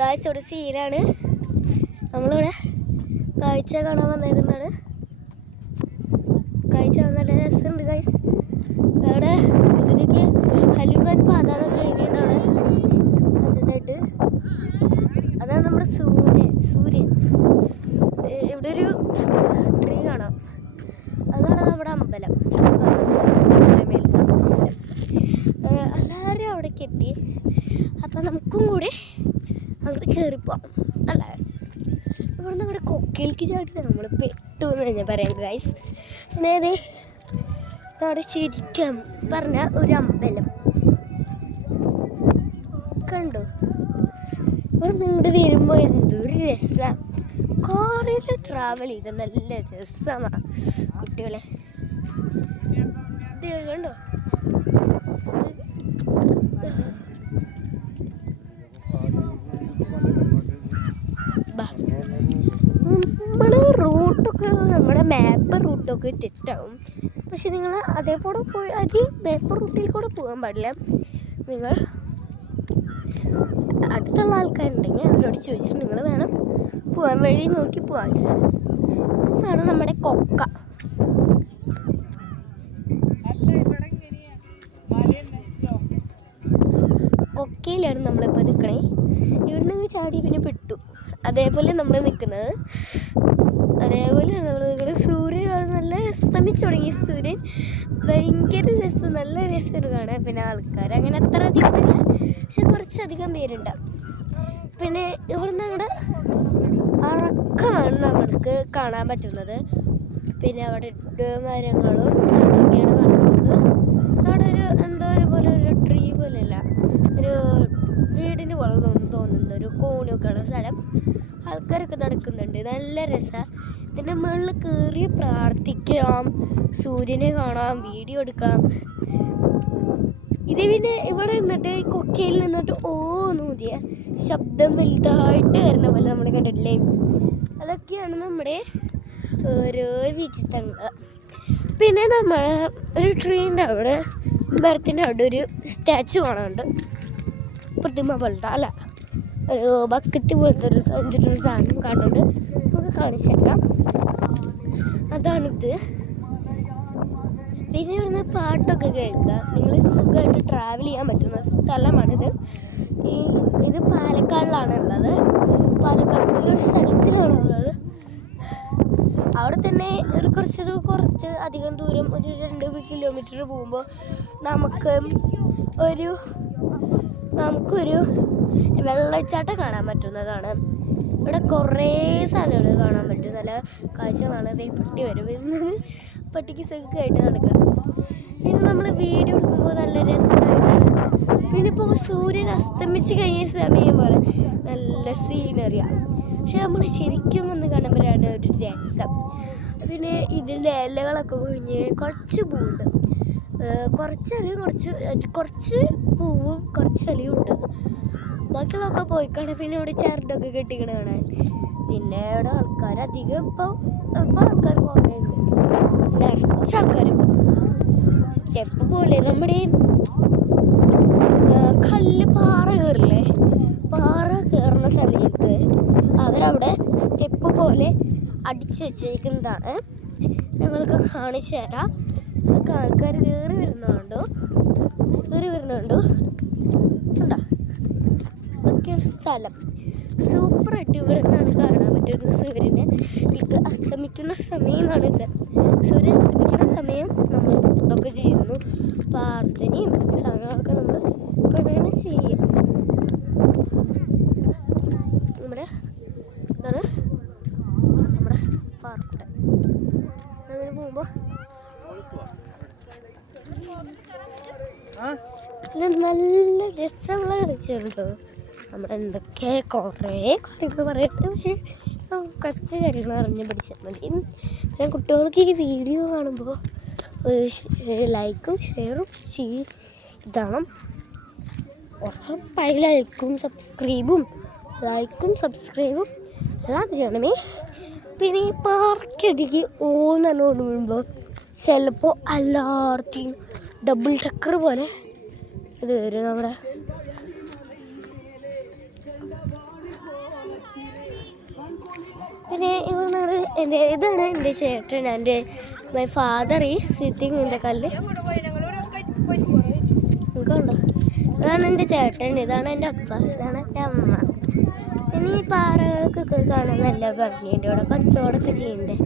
Guys ഒരു സീനാണ്. നമ്മളിവിടെ കാഴ്ച കാണാൻ വന്നേക്കുന്നതാണ്. കാഴ്ച നല്ല രസമുണ്ട് ഗായ്സ്. അവിടെ ഇതിലേക്ക് ഹലുമാൻ പാതാന്നൊക്കെ എഴുതിയിട്ടുണ്ട് അവിടെ അതായിട്ട്. അതാണ് നമ്മുടെ സൂര്യൻ. ഇവിടെ ഒരു ട്രീ കാണാം. അതാണ് നമ്മുടെ അമ്പലം. എല്ലാവരും അവിടേക്ക് എത്തി. അപ്പം നമുക്കും കൂടി അങ്ങോട്ട് കയറിപ്പോവാം അല്ലേ. ഇവിടെ നിന്ന് ഇവിടെ കൊക്കയിലേക്ക് ചാടിയിട്ട് നമ്മൾ പെട്ടു എന്ന് ഞാൻ പറയാം ഗൈസ്. പിന്നെ അതെ അവിടെ ശരിക്കും പറഞ്ഞ ഒരു അമ്പലം കണ്ടു. ഇവിടെ നീണ്ട് വരുമ്പോൾ എന്തൊരു രസമാണ്. കാറിൽ ട്രാവൽ ചെയ്ത നല്ല രസമാണ് കുട്ടികളെ. കണ്ടോ നമ്മൾ റൂട്ടൊക്കെ നമ്മുടെ മാപ്പ് റൂട്ടൊക്കെ തെറ്റാവും. പക്ഷെ നിങ്ങൾ അതേപോലെ പോയി മാപ്പ് റൂട്ടിൽ കൂടെ പോകാൻ പാടില്ല. നിങ്ങൾ അടുത്തുള്ള ആൾക്കാരുണ്ടെങ്കിൽ അവരോട് ചോദിച്ചിട്ട് നിങ്ങൾ വേണം പോകാൻ വഴി നോക്കി പോകാൻ. ഇതാണ് നമ്മുടെ കൊക്ക. കൊക്കയിലാണ് നമ്മളിപ്പോൾ നിൽക്കണേ. ഇവിടെ നിന്ന് ചാടി പിന്നെ പെട്ടു. അതേപോലെ നമ്മൾ നിൽക്കുന്നത്. അതേപോലെ നമ്മൾ നിൽക്കുന്നത്. സൂര്യൻ നല്ല അസ്തമിച്ചു തുടങ്ങി. സൂര്യൻ ഭയങ്കര രസം, നല്ല രസമാണ് കാണാൻ. പിന്നെ ആൾക്കാർ അങ്ങനെ അത്ര അധികം ഇല്ല, പക്ഷെ കുറച്ചധികം പേരുണ്ടാവും. പിന്നെ ഇവിടുന്ന് അങ്ങോട്ട് അറക്കമാണ് നമ്മൾക്ക് കാണാൻ പറ്റുന്നത്. പിന്നെ അവിടെ മരങ്ങളും ഒക്കെയാണ് കാണുന്നത്. അവിടെ ഒരു എന്തോ പോലെ ഒരു ട്രീ പോലെയല്ല, ഒരു വീടിൻ്റെ പോലെ തോന്നുന്ന ഒരു കോണൊക്കെ ഉള്ള സ്ഥലം. ആൾക്കാരൊക്കെ നടക്കുന്നുണ്ട്. നല്ല രസമാണ്. ഇതിൻ്റെ മുകളിൽ കയറി പ്രാർത്ഥിക്കാം, സൂര്യനെ കാണാം, വീഡിയോ എടുക്കാം. ഇത് പിന്നെ ഇവിടെ നിന്നിട്ട് കൊക്കയിൽ നിന്നിട്ട് നൂതിയ ശബ്ദം വലുതായിട്ട് വരുന്ന പോലെ നമ്മൾ കണ്ടിട്ടില്ലേ. അതൊക്കെയാണ് നമ്മുടെ ഓരോ വിചിത്രങ്ങൾ. പിന്നെ നമ്മൾ ഒരു ട്രീൻ്റെ അവിടെ മരത്തിൻ്റെ അവിടെ ഒരു സ്റ്റാച്ചു കാണാനുണ്ട്. പ്രതിമ പോലത്തെ അല്ല, ഒരു ബക്കറ്റ് പോലത്തെ ഒരു സാധനം കാണുന്നുണ്ട്. നമുക്ക് കാണിച്ചേക്കാം. അതാണിത്. പിന്നെ ഇവിടുന്ന് പാട്ടൊക്കെ കേൾക്കുക. നിങ്ങൾ സുഖമായിട്ട് ട്രാവൽ ചെയ്യാൻ പറ്റുന്ന സ്ഥലമാണിത്. ഇത് പാലക്കാടിലാണ് ഉള്ളത്. പാലക്കാട്ടിലൊരു സ്ഥലത്തിലാണുള്ളത്. അവിടെ തന്നെ കുറച്ച് അധികം ദൂരം, ഒരു 2 കിലോമീറ്റർ പോകുമ്പോൾ നമുക്കൊരു വെള്ളച്ചാട്ടം കാണാൻ പറ്റുന്നതാണ്. ഇവിടെ കുറേ സാധനങ്ങൾ കാണാൻ പറ്റും. നല്ല കാഴ്ചകളാണ്. ഈ പട്ടി വരുന്നത്. പട്ടിക്ക് സുഖമായിട്ട് നടക്കുക. പിന്നെ നമ്മൾ വീഡിയോ എടുക്കുമ്പോൾ നല്ല രസമായിട്ടാണ്. പിന്നെ ഇപ്പോൾ സൂര്യൻ അസ്തമിച്ച് കഴിഞ്ഞ സമയം പോലെ നല്ല സീനറിയാണ്. പക്ഷെ നമ്മൾ ശരിക്കും വന്ന് കാണുമ്പോഴാണ് ഒരു രസം. പിന്നെ ഇതിൻ്റെ ഇലകളൊക്കെ കൊഴിഞ്ഞ് കുറച്ച് പൂവുണ്ട്. കുറച്ച് പൂവും കുറച്ച് ഇലയും ഉണ്ട്. ബാക്കിയുള്ളതൊക്കെ പോയിക്കാണ്. പിന്നെ ഇവിടെ ചരടൊക്കെ കെട്ടിക്കണ കാണാൻ. പിന്നെ ഇവിടെ ആൾക്കാർ അധികം ഇപ്പോൾ ആൾക്കാർ കുറേയുണ്ട്. നിറച്ച ആൾക്കാരിപ്പോൾ സ്റ്റെപ്പ് പോലെ നമ്മുടെ പാറ കയറില്ലേ, പാറ കയറുന്ന സമയത്ത് അവരവിടെ സ്റ്റെപ്പ് പോലെ അടിച്ച് വെച്ചേക്കുന്നതാണ്. ഞങ്ങൾക്ക് കാണിച്ചു തരാം. ആൾക്കാർ കയറി വരുന്നുണ്ടോ ഉണ്ടോ. അതൊക്കെയാണ് സ്ഥലം. സൂപ്പറായിട്ട് ഇവിടെ നിന്നാണ് കാണാൻ പറ്റുന്നത് സൂര്യനെ. ഇത് അസ്തമിക്കുന്ന സമയമാണിത്. സൂര്യൻ അസ്തമിക്കുന്ന സമയം നമ്മൾ ഇതൊക്കെ ചെയ്യുന്നു. പ്രാർത്ഥനയും സാധനങ്ങളൊക്കെ നമ്മൾ ഇവിടെ ചെയ്യാം. നമ്മുടെ ഇതാണ് നമ്മുടെ പാർട്ട്. അങ്ങനെ പോകുമ്പോൾ നല്ല രസമുള്ള കളിച്ചുണ്ടോ. നമ്മളെന്തൊക്കെ കുറേ കാര്യങ്ങൾ പറയട്ടെ. പക്ഷേ കുറച്ച് കാര്യങ്ങൾ അറിഞ്ഞ് പഠിച്ചാൽ മതി. പിന്നെ കുട്ടികൾക്ക് ഈ വീഡിയോ കാണുമ്പോൾ ലൈക്കും ഷെയറും ചെയ്യണം. ഉറപ്പായി ലൈക്കും സബ്സ്ക്രൈബും എല്ലാം ചെയ്യണമേ. പിന്നെ ഈ പാർക്കടിക്ക് ഓന്നെണ്ണം ഓടുമ്പോൾ ചിലപ്പോൾ എല്ലാവർക്കും ഡബിൾ ടക്കർ പോലെ ഇത് വരും നമ്മുടെ. പിന്നെ ഇതാണ് എൻ്റെ ചേട്ടൻ. എൻ്റെ മൈ ഫാദർ ഈ സിറ്റിംഗ് ഇൻ ദ കല്ല്. കണ്ടോ, ഇതാണ് എൻ്റെ ചേട്ടൻ, ഇതാണ് എൻ്റെ അപ്പ, ഇതാണ് എൻ്റെ അമ്മ. പിന്നെ ഈ പാറകൾക്കൊക്കെ കാണാൻ നല്ല ഭംഗിയുണ്ട്. ഇവിടെ കച്ചവടമൊക്കെ ചെയ്യണ്ടേ.